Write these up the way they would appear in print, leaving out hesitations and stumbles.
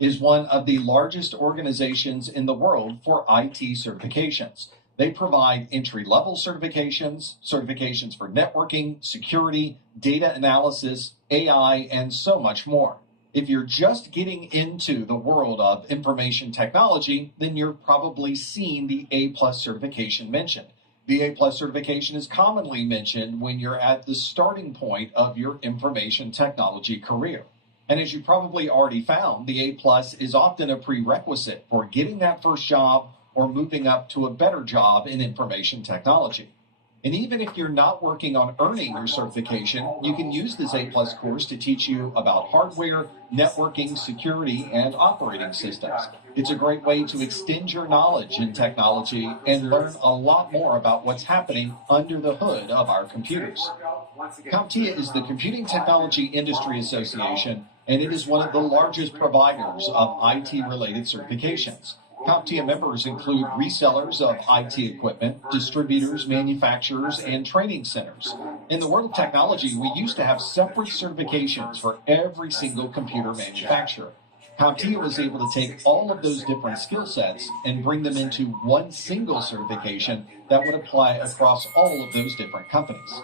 is one of the largest organizations in the world for IT certifications. They provide entry-level certifications, certifications for networking, security, data analysis, AI, and so much more. If you're just getting into the world of information technology, then you're probably seen the A+ certification mentioned. The A+ certification is commonly mentioned when you're at the starting point of your information technology career. And as you probably already found, the A+ is often a prerequisite for getting that first job or moving up to a better job in information technology. And even if you're not working on earning your certification, you can use this A+ course to teach you about hardware, networking, security, and operating systems. It's a great way to extend your knowledge in technology and learn a lot more about what's happening under the hood of our computers. CompTIA is the Computing Technology Industry Association, and it is one of the largest providers of IT-related certifications. CompTIA members include resellers of IT equipment, distributors, manufacturers, and training centers. In the world of technology, we used to have separate certifications for every single computer manufacturer. CompTIA was able to take all of those different skill sets and bring them into one single certification that would apply across all of those different companies.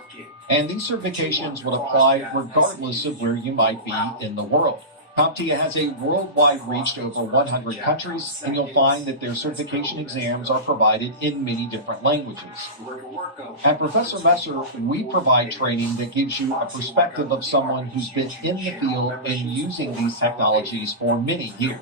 And these certifications would apply regardless of where you might be in the world. CompTIA has a worldwide reach to over 100 countries, and you'll find that their certification exams are provided in many different languages. At Professor Messer, we provide training that gives you a perspective of someone who's been in the field and using these technologies for many years.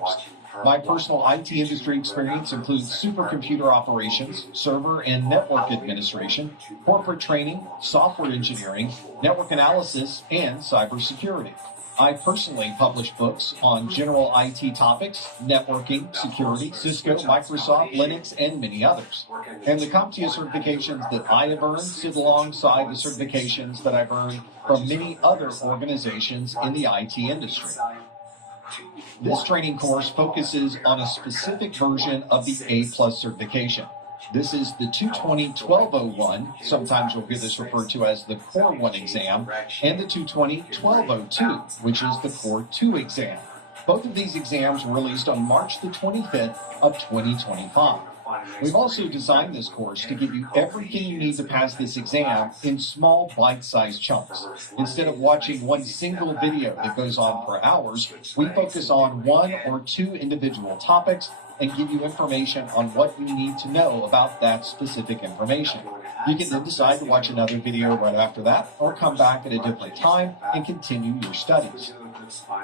My personal IT industry experience includes supercomputer operations, server and network administration, corporate training, software engineering, network analysis, and cybersecurity. I personally publish books on general IT topics, networking, security, Cisco, Microsoft, Linux, and many others. And the CompTIA certifications that I have earned sit alongside the certifications that I've earned from many other organizations in the IT industry. This training course focuses on a specific version of the A+ certification. This is the 220-1201, sometimes you'll hear this referred to as the Core 1 exam, and the 220-1202, which is the Core 2 exam. Both of these exams were released on March the 25th of 2025. We've also designed this course to give you everything you need to pass this exam in small bite-sized chunks. Instead of watching one single video that goes on for hours, we focus on one or two individual topics and give you information on what you need to know about that specific information. You can then decide to watch another video right after that, or come back at a different time and continue your studies.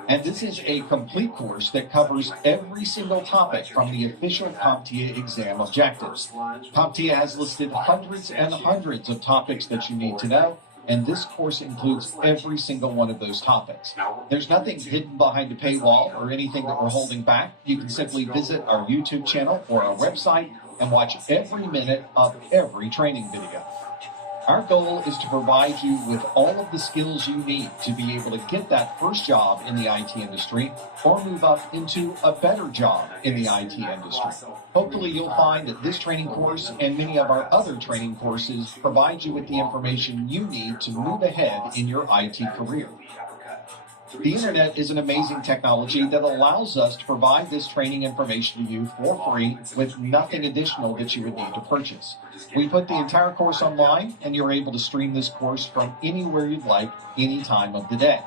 And this is a complete course that covers every single topic from the official CompTIA exam objectives. CompTIA has listed hundreds and hundreds of topics that you need to know, and this course includes every single one of those topics. There's nothing hidden behind a paywall or anything that we're holding back. You can simply visit our YouTube channel or our website and watch every minute of every training video. Our goal is to provide you with all of the skills you need to be able to get that first job in the IT industry or move up into a better job in the IT industry. Hopefully you'll find that this training course and many of our other training courses provide you with the information you need to move ahead in your IT career. The internet is an amazing technology that allows us to provide this training information to you for free with nothing additional that you would need to purchase. We put the entire course online, and you're able to stream this course from anywhere you'd like, any time of the day.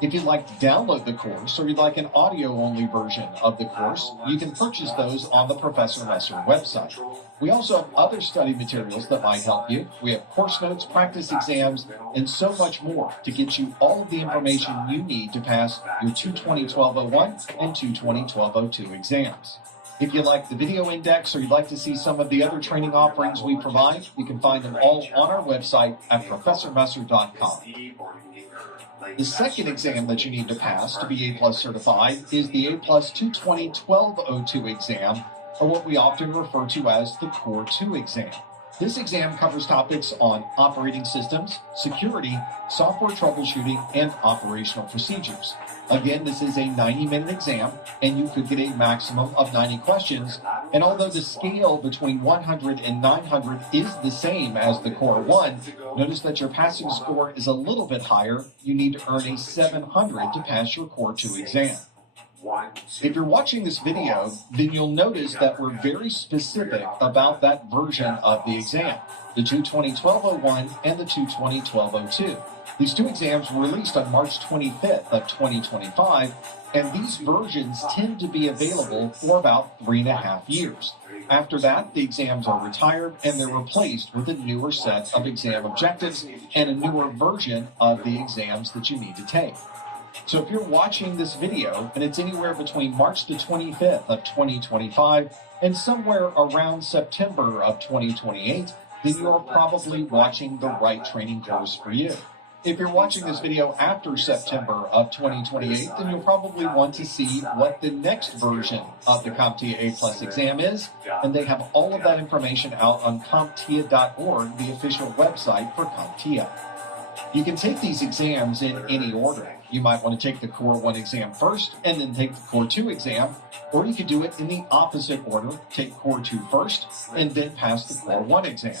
If you'd like to download the course or you'd like an audio-only version of the course, you can purchase those on the Professor Messer website. We also have other study materials that might help you. We have course notes, practice exams, and so much more to get you all of the information you need to pass your 220-1201 and 220-1202 exams. If you like the video index or you'd like to see some of the other training offerings we provide, you can find them all on our website at professormesser.com. The second exam that you need to pass to be A+ certified is the A+ 220-1202 exam, or what we often refer to as the Core 2 exam. This exam covers topics on operating systems, security, software troubleshooting, and operational procedures. Again, this is a 90-minute exam, and you could get a maximum of 90 questions. And although the scale between 100 and 900 is the same as the Core 1, notice that your passing score is a little bit higher. You need to earn a 700 to pass your Core 2 exam. If you're watching this video, then you'll notice that we're very specific about that version of the exam, the 220-1201 and the 220-1202. These two exams were released on March 25th of 2025, and these versions tend to be available for about 3.5 years. After that, the exams are retired and they're replaced with a newer set of exam objectives and a newer version of the exams that you need to take. So if you're watching this video and it's anywhere between March the 25th of 2025 and somewhere around September of 2028, then you're probably watching the right training course for you. If you're watching this video after September of 2028, then you'll probably want to see what the next version of the CompTIA A+ exam is, and they have all of that information out on CompTIA.org, the official website for CompTIA. You can take these exams in any order. You might want to take the Core 1 exam first and then take the Core 2 exam, or you could do it in the opposite order, take Core 2 first and then pass the Core 1 exam.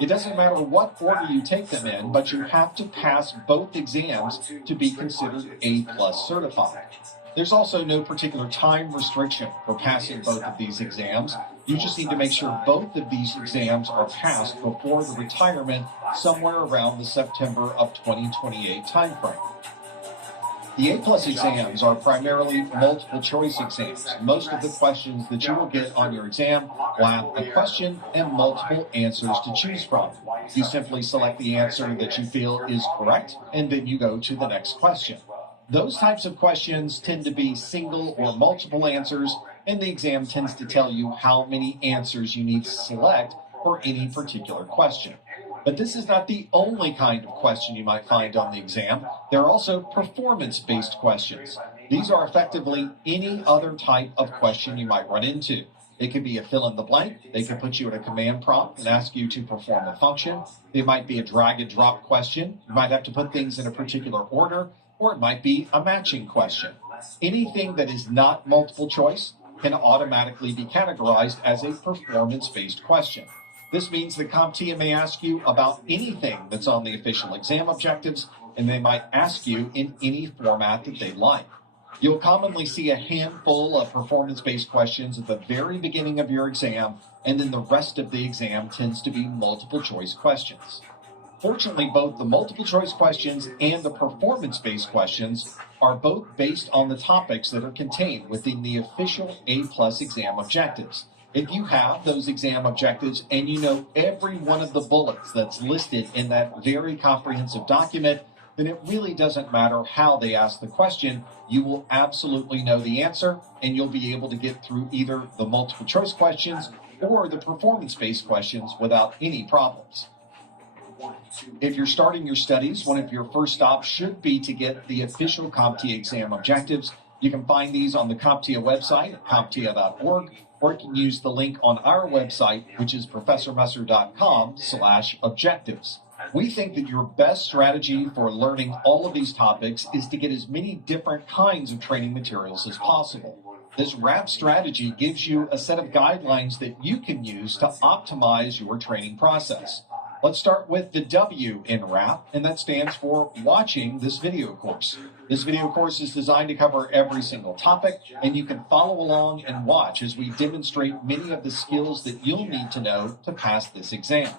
It doesn't matter what order you take them in, but you have to pass both exams to be considered A+ certified. There's also no particular time restriction for passing both of these exams. You just need to make sure both of these exams are passed before the retirement somewhere around the September of 2028 timeframe. The A+ exams are primarily multiple choice exams. Most of the questions that you will get on your exam will have a question and multiple answers to choose from. You simply select the answer that you feel is correct, and then you go to the next question. Those types of questions tend to be single or multiple answers, and the exam tends to tell you how many answers you need to select for any particular question. But this is not the only kind of question you might find on the exam. There are also performance-based questions. These are effectively any other type of question you might run into. It could be a fill-in-the-blank. They could put you in a command prompt and ask you to perform a function. It might be a drag-and-drop question. You might have to put things in a particular order, or it might be a matching question. Anything that is not multiple choice can automatically be categorized as a performance-based question. This means that CompTIA may ask you about anything that's on the official exam objectives, and they might ask you in any format that they like. You'll commonly see a handful of performance-based questions at the very beginning of your exam, and then the rest of the exam tends to be multiple-choice questions. Fortunately, both the multiple-choice questions and the performance-based questions are both based on the topics that are contained within the official A+ exam objectives. If you have those exam objectives and you know every one of the bullets that's listed in that very comprehensive document, then it really doesn't matter how they ask the question. You will absolutely know the answer, and you'll be able to get through either the multiple choice questions or the performance-based questions without any problems. If you're starting your studies, one of your first stops should be to get the official CompTIA exam objectives. You can find these on the CompTIA website at CompTIA.org, or you can use the link on our website, which is professormesser.com/objectives. We think that your best strategy for learning all of these topics is to get as many different kinds of training materials as possible. This WRAP strategy gives you a set of guidelines that you can use to optimize your training process. Let's start with the W in WRAP, and that stands for watching this video course. This video course is designed to cover every single topic, and you can follow along and watch as we demonstrate many of the skills that you'll need to know to pass this exam.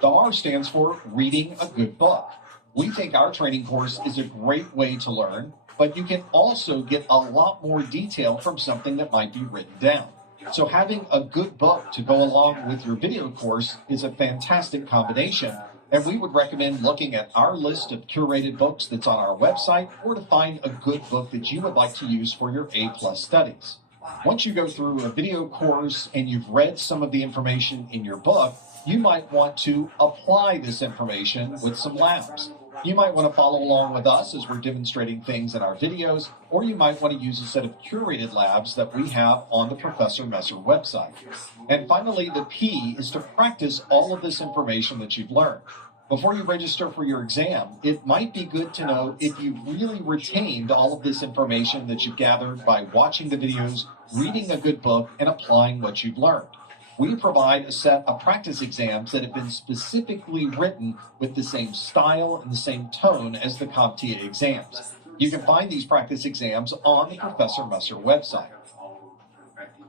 The R stands for reading a good book. We think our training course is a great way to learn, but you can also get a lot more detail from something that might be written down. So having a good book to go along with your video course is a fantastic combination, and we would recommend looking at our list of curated books that's on our website, or to find a good book that you would like to use for your A+ studies. Once you go through a video course and you've read some of the information in your book, you might want to apply this information with some labs. You might want to follow along with us as we're demonstrating things in our videos, or you might want to use a set of curated labs that we have on the Professor Messer website. And finally, the P is to practice all of this information that you've learned. Before you register for your exam, it might be good to know if you've really retained all of this information that you've gathered by watching the videos, reading a good book, and applying what you've learned. We provide a set of practice exams that have been specifically written with the same style and the same tone as the CompTIA exams. You can find these practice exams on the Professor Messer website.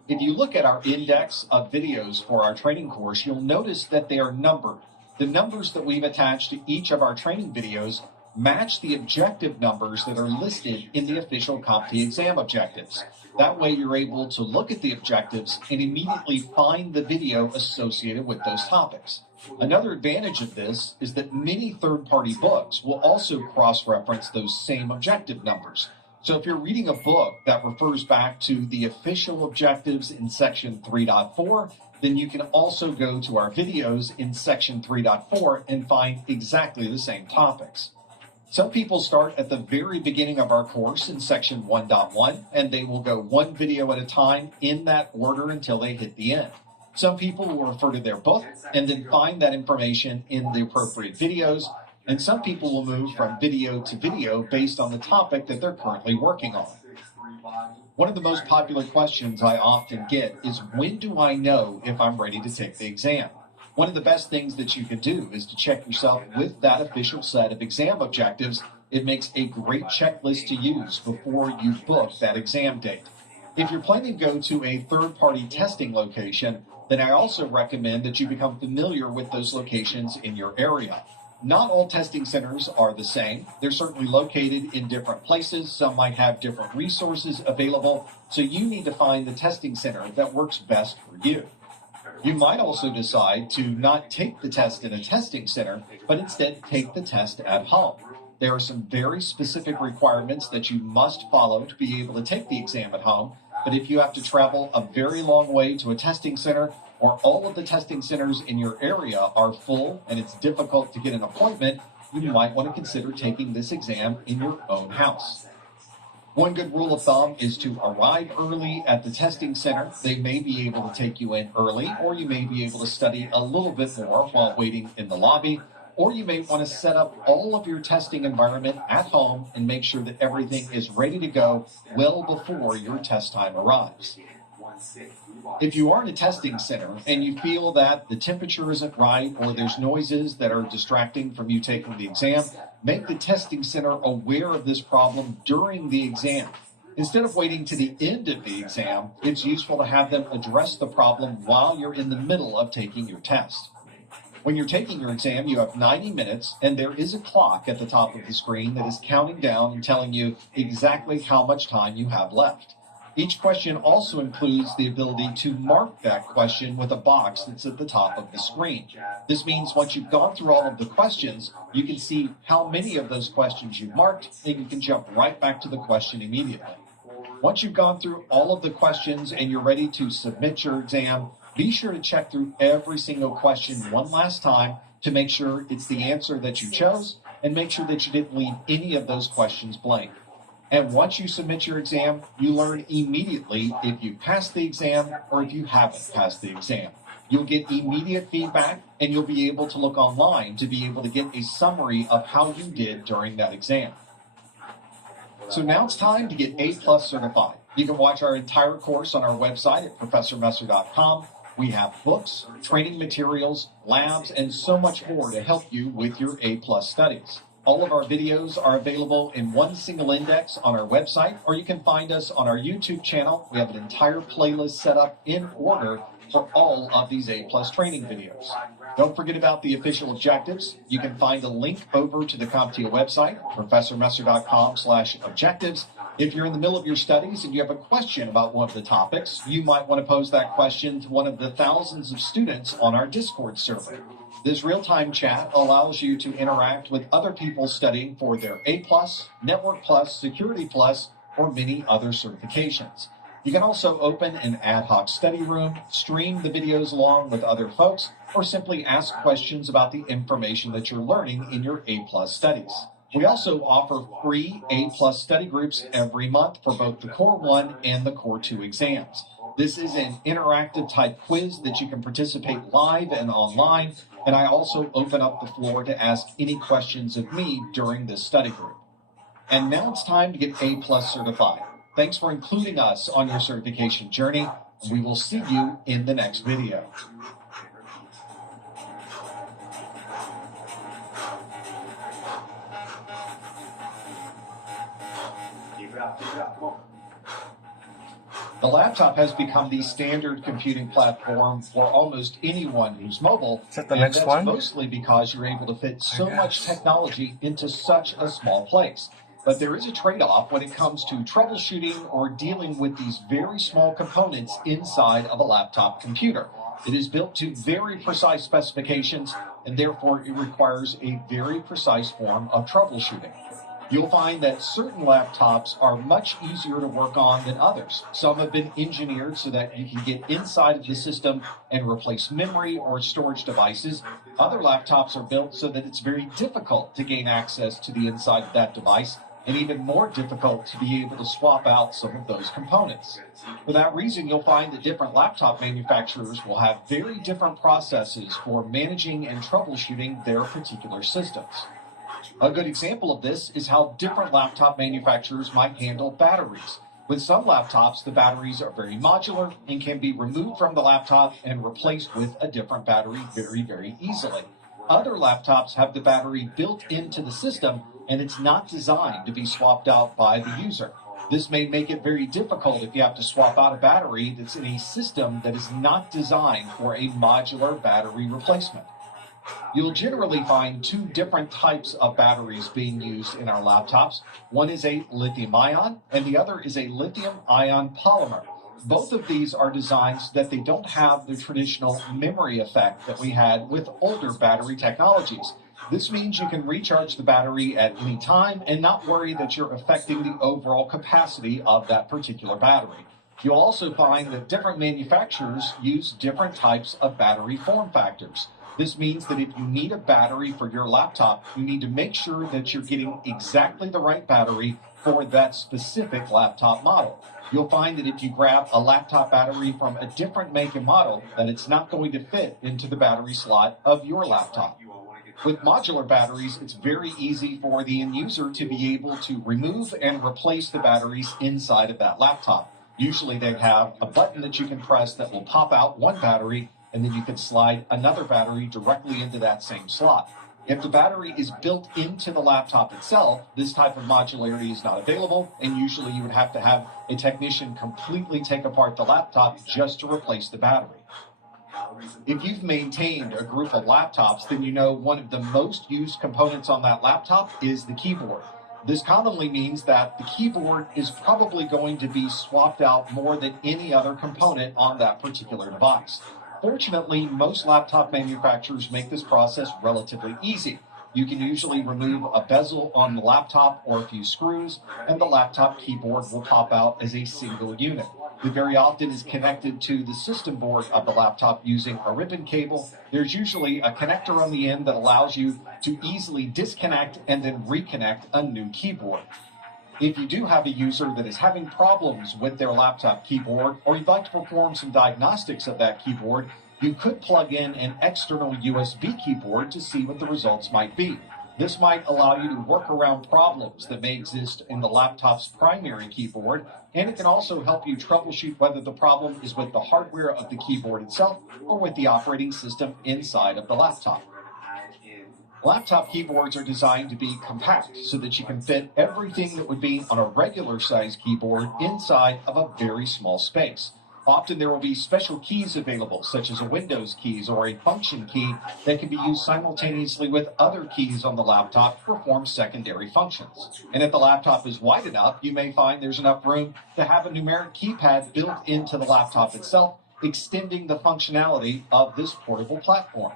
If you look at our index of videos for our training course, you'll notice that they are numbered. The numbers that we've attached to each of our training videos match the objective numbers that are listed in the official CompTIA exam objectives. That way you're able to look at the objectives and immediately find the video associated with those topics. Another advantage of this is that many third-party books will also cross-reference those same objective numbers. So if you're reading a book that refers back to the official objectives in section 3.4, then you can also go to our videos in section 3.4 and find exactly the same topics. Some people start at the very beginning of our course in section 1.1, and they will go one video at a time in that order until they hit the end. Some people will refer to their book and then find that information in the appropriate videos, and some people will move from video to video based on the topic that they're currently working on. One of the most popular questions I often get is, when do I know if I'm ready to take the exam? One of the best things that you can do is to check yourself with that official set of exam objectives. It makes a great checklist to use before you book that exam date. If you're planning to go to a third-party testing location, then I also recommend that you become familiar with those locations in your area. Not all testing centers are the same. They're certainly located in different places. Some might have different resources available, so you need to find the testing center that works best for you. You might also decide to not take the test in a testing center, but instead take the test at home. There are some very specific requirements that you must follow to be able to take the exam at home, but if you have to travel a very long way to a testing center, or all of the testing centers in your area are full and it's difficult to get an appointment, you might want to consider taking this exam in your own house. One good rule of thumb is to arrive early at the testing center. They may be able to take you in early, or you may be able to study a little bit more while waiting in the lobby, or you may want to set up all of your testing environment at home and make sure that everything is ready to go well before your test time arrives. If you are in a testing center and you feel that the temperature isn't right or there's noises that are distracting from you taking the exam, make the testing center aware of this problem during the exam. Instead of waiting to the end of the exam, it's useful to have them address the problem while you're in the middle of taking your test. When you're taking your exam, you have 90 minutes, and there is a clock at the top of the screen that is counting down and telling you exactly how much time you have left. Each question also includes the ability to mark that question with a box that's at the top of the screen. This means once you've gone through all of the questions, you can see how many of those questions you've marked, and you can jump right back to the question immediately. Once you've gone through all of the questions and you're ready to submit your exam, be sure to check through every single question one last time to make sure it's the answer that you chose, and make sure that you didn't leave any of those questions blank. And once you submit your exam, you learn immediately if you passed the exam or if you haven't passed the exam. You'll get immediate feedback, and you'll be able to look online to be able to get a summary of how you did during that exam. So now it's time to get A+ certified. You can watch our entire course on our website at professormesser.com. We have books, training materials, labs, and so much more to help you with your A+ studies. All of our videos are available in one single index on our website, or you can find us on our YouTube channel. We have an entire playlist set up in order for all of these A+ training videos. Don't forget about the official objectives. You can find a link over to the CompTIA website, professormesser.com/objectives. If you're in the middle of your studies and you have a question about one of the topics, you might want to pose that question to one of the thousands of students on our Discord server. This real-time chat allows you to interact with other people studying for their A+, Network Plus, Security Plus, or many other certifications. You can also open an ad hoc study room, stream the videos along with other folks, or simply ask questions about the information that you're learning in your A+ studies. We also offer free A+ study groups every month for both the Core 1 and the Core 2 exams. This is an interactive type quiz that you can participate live and online, and I also open up the floor to ask any questions of me during this study group. And now it's time to get A+ certified. Thanks for including us on your certification journey. We will see you in the next video. The laptop has become the standard computing platform for almost anyone who's mobile. Is that the next that's one? Mostly because you're able to fit so much technology into such a small place. But there is a trade-off when it comes to troubleshooting or dealing with these very small components inside of a laptop computer. It is built to very precise specifications, and therefore it requires a very precise form of troubleshooting. You'll find that certain laptops are much easier to work on than others. Some have been engineered so that you can get inside of the system and replace memory or storage devices. Other laptops are built so that it's very difficult to gain access to the inside of that device, and even more difficult to be able to swap out some of those components. For that reason, you'll find that different laptop manufacturers will have very different processes for managing and troubleshooting their particular systems. A good example of this is how different laptop manufacturers might handle batteries. With some laptops, the batteries are very modular and can be removed from the laptop and replaced with a different battery very, very easily. Other laptops have the battery built into the system, and it's not designed to be swapped out by the user. This may make it very difficult if you have to swap out a battery that's in a system that is not designed for a modular battery replacement. You'll generally find two different types of batteries being used in our laptops. One is a lithium-ion, and the other is a lithium-ion polymer. Both of these are designed so that they don't have the traditional memory effect that we had with older battery technologies. This means you can recharge the battery at any time and not worry that you're affecting the overall capacity of that particular battery. You'll also find that different manufacturers use different types of battery form factors. This means that if you need a battery for your laptop, you need to make sure that you're getting exactly the right battery for that specific laptop model. You'll find that if you grab a laptop battery from a different make and model, that it's not going to fit into the battery slot of your laptop. With modular batteries, it's very easy for the end user to be able to remove and replace the batteries inside of that laptop. Usually they have a button that you can press that will pop out one battery, and then you can slide another battery directly into that same slot. If the battery is built into the laptop itself, this type of modularity is not available, and usually you would have to have a technician completely take apart the laptop just to replace the battery. If you've maintained a group of laptops, then you know one of the most used components on that laptop is the keyboard. This commonly means that the keyboard is probably going to be swapped out more than any other component on that particular device. Fortunately, most laptop manufacturers make this process relatively easy. You can usually remove a bezel on the laptop or a few screws, and the laptop keyboard will pop out as a single unit. It very often is connected to the system board of the laptop using a ribbon cable. There's usually a connector on the end that allows you to easily disconnect and then reconnect a new keyboard. If you do have a user that is having problems with their laptop keyboard, or you'd like to perform some diagnostics of that keyboard, you could plug in an external USB keyboard to see what the results might be. This might allow you to work around problems that may exist in the laptop's primary keyboard, and it can also help you troubleshoot whether the problem is with the hardware of the keyboard itself or with the operating system inside of the laptop. Laptop keyboards are designed to be compact so that you can fit everything that would be on a regular size keyboard inside of a very small space. Often there will be special keys available, such as a Windows keys or a function key that can be used simultaneously with other keys on the laptop to perform secondary functions. And if the laptop is wide enough, you may find there's enough room to have a numeric keypad built into the laptop itself, extending the functionality of this portable platform.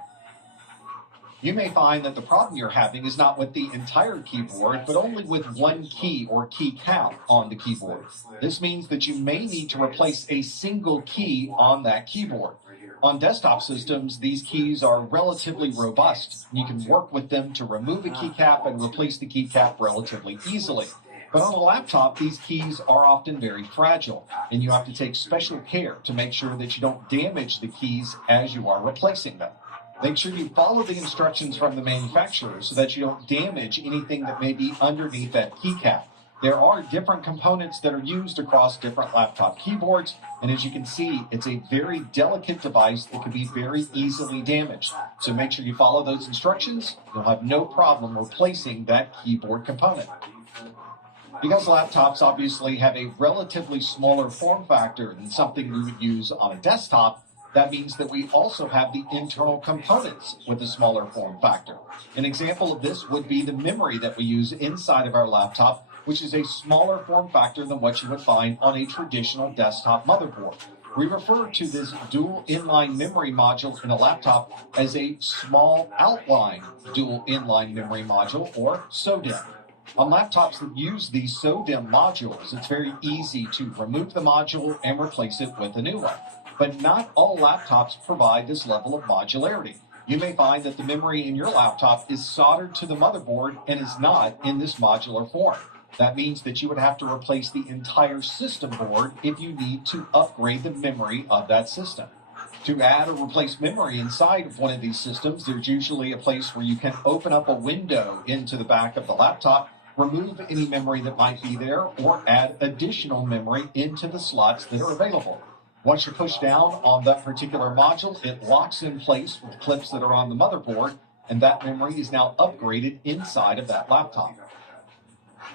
You may find that the problem you're having is not with the entire keyboard, but only with one key or key count on the keyboard. This means that you may need to replace a single key on that keyboard. On desktop systems, these keys are relatively robust. You can work with them to remove a keycap and replace the keycap relatively easily. But on a laptop, these keys are often very fragile, and you have to take special care to make sure that you don't damage the keys as you are replacing them. Make sure you follow the instructions from the manufacturer so that you don't damage anything that may be underneath that keycap. There are different components that are used across different laptop keyboards, and as you can see, it's a very delicate device that can be very easily damaged. So make sure you follow those instructions. You'll have no problem replacing that keyboard component. Because laptops obviously have a relatively smaller form factor than something we would use on a desktop, that means that we also have the internal components with a smaller form factor. An example of this would be the memory that we use inside of our laptop, which is a smaller form factor than what you would find on a traditional desktop motherboard. We refer to this dual inline memory module in a laptop as a small outline dual inline memory module, or SODIMM. On laptops that use these SODIMM modules, it's very easy to remove the module and replace it with a new one. But not all laptops provide this level of modularity. You may find that the memory in your laptop is soldered to the motherboard and is not in this modular form. That means that you would have to replace the entire system board if you need to upgrade the memory of that system. To add or replace memory inside of one of these systems, there's usually a place where you can open up a window into the back of the laptop, remove any memory that might be there, or add additional memory into the slots that are available. Once you push down on that particular module, it locks in place with clips that are on the motherboard, and that memory is now upgraded inside of that laptop.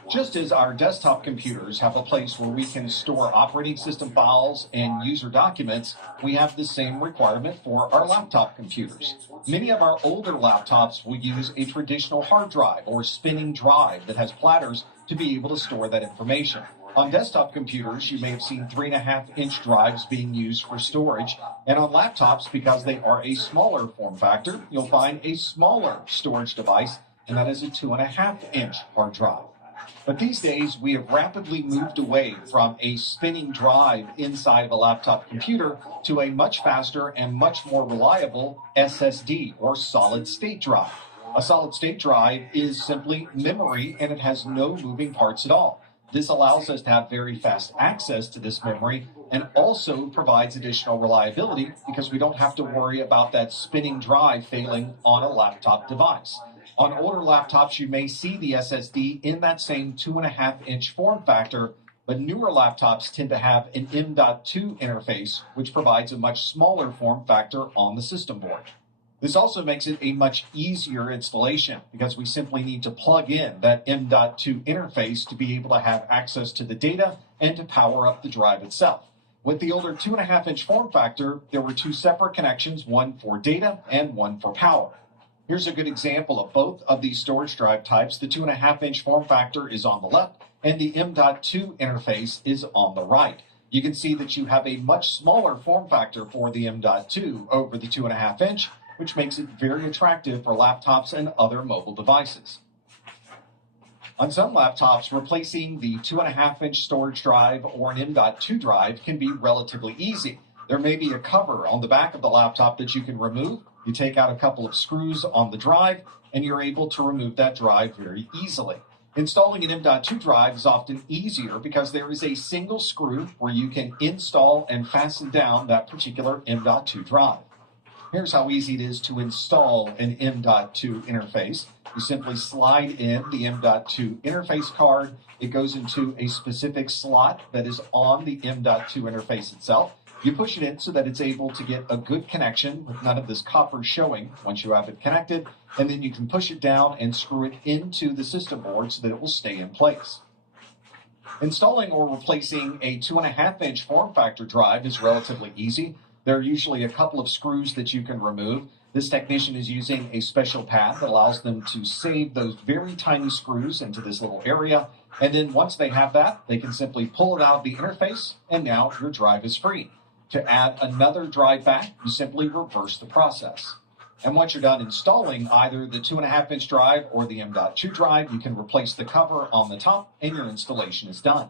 Just as our desktop computers have a place where we can store operating system files and user documents, we have the same requirement for our laptop computers. Many of our older laptops will use a traditional hard drive or spinning drive that has platters to be able to store that information. On desktop computers, you may have seen 3.5-inch drives being used for storage, and on laptops, because they are a smaller form factor, you'll find a smaller storage device, and that is a 2.5-inch hard drive. But these days, we have rapidly moved away from a spinning drive inside of a laptop computer to a much faster and much more reliable SSD, or solid-state drive. A solid-state drive is simply memory, and it has no moving parts at all. This allows us to have very fast access to this memory and also provides additional reliability because we don't have to worry about that spinning drive failing on a laptop device. On older laptops, you may see the SSD in that same 2.5-inch form factor, but newer laptops tend to have an M.2 interface, which provides a much smaller form factor on the system board. This also makes it a much easier installation because we simply need to plug in that M.2 interface to be able to have access to the data and to power up the drive itself. With the older 2.5-inch form factor, there were two separate connections, one for data and one for power. Here's a good example of both of these storage drive types. The 2.5-inch form factor is on the left and the M.2 interface is on the right. You can see that you have a much smaller form factor for the M.2 over the 2.5-inch, which makes it very attractive for laptops and other mobile devices. On some laptops, replacing the 2.5-inch storage drive or an M.2 drive can be relatively easy. There may be a cover on the back of the laptop that you can remove. You take out a couple of screws on the drive, and you're able to remove that drive very easily. Installing an M.2 drive is often easier because there is a single screw where you can install and fasten down that particular M.2 drive. Here's how easy it is to install an M.2 interface. You simply slide in the M.2 interface card. It goes into a specific slot that is on the M.2 interface itself. You push it in so that it's able to get a good connection with none of this copper showing once you have it connected, and then you can push it down and screw it into the system board so that it will stay in place. Installing or replacing a 2.5-inch form factor drive is relatively easy. There are usually a couple of screws that you can remove. This technician is using a special pad that allows them to save those very tiny screws into this little area. And then once they have that, they can simply pull it out of the interface, and now your drive is free. To add another drive back, you simply reverse the process. And once you're done installing either the 2.5-inch drive or the M.2 drive, you can replace the cover on the top, and your installation is done.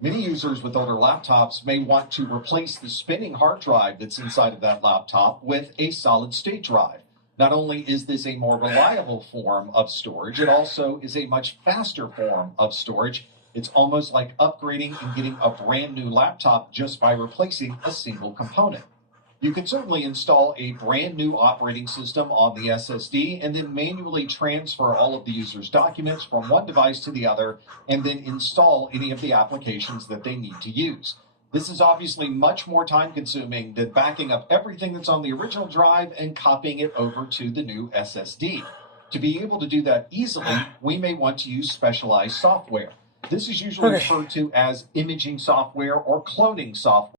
Many users with older laptops may want to replace the spinning hard drive that's inside of that laptop with a solid-state drive. Not only is this a more reliable form of storage, it also is a much faster form of storage. It's almost like upgrading and getting a brand new laptop just by replacing a single component. You can certainly install a brand new operating system on the SSD and then manually transfer all of the user's documents from one device to the other and then install any of the applications that they need to use. This is obviously much more time consuming than backing up everything that's on the original drive and copying it over to the new SSD. To be able to do that easily, we may want to use specialized software. This is usually referred to as imaging software or cloning software.